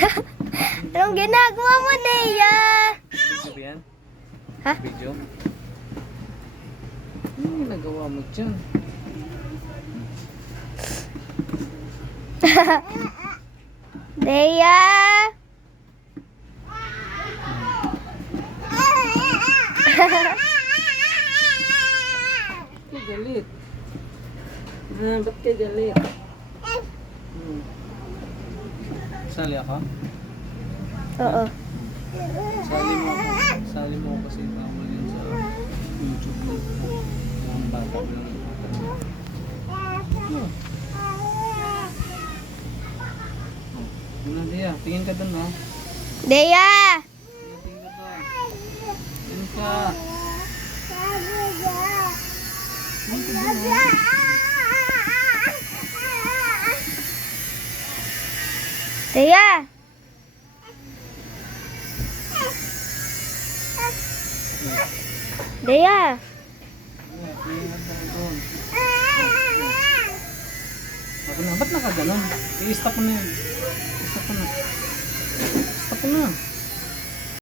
Anong ginagawa mo, Dea? Video ba yan? Ha? Video? Anong ginagawa mo dyan? Dea! Ba't galit? Ba't ka galit? Sali ako? Oo. Sali mo ako kasi tama yun sa YouTube mo. Ang bata ko lang. Muna Dea, tingin ka dun ha. Dea! Tingin ka dun. Tingin ka. Tingin ka dun ha. Dea! Dea! Tingin ka dun. Ako na, ba't nakaganon? I-stop mo na yun. I-stop mo na. Stop mo na.